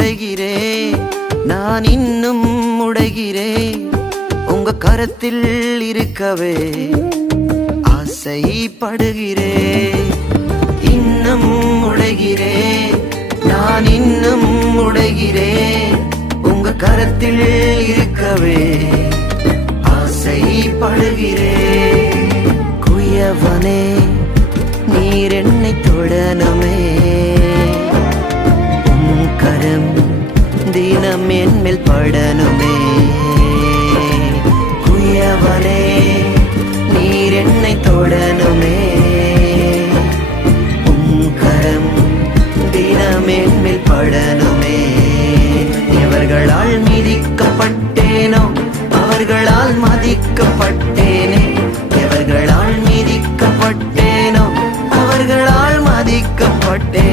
உடைகிறேன். நான் இன்னும் உடைகிறேன். உங்க கரத்தில் இருக்கவே ஆசைப்படுகிறேன். இன்னும் உடைகிறேன். நான் இன்னும் உடைகிறேன். உங்க கரத்தில் இருக்கவே ஆசைப்படுகிறேன். குயவனே நீர் என்னை தொடனமே ஞானம் என்மேல் படனுமே குயவனே நீர் என்னை தொடனுமே உங்கரம் தினம் என்மேல் படனுமே எவர்களால் மிதிக்கப்பட்டேனோ அவர்களால் மதிக்கப்பட்டேனே. எவர்களால் மிதிக்கப்பட்டேனோ அவர்களால் மதிக்கப்பட்டேன்.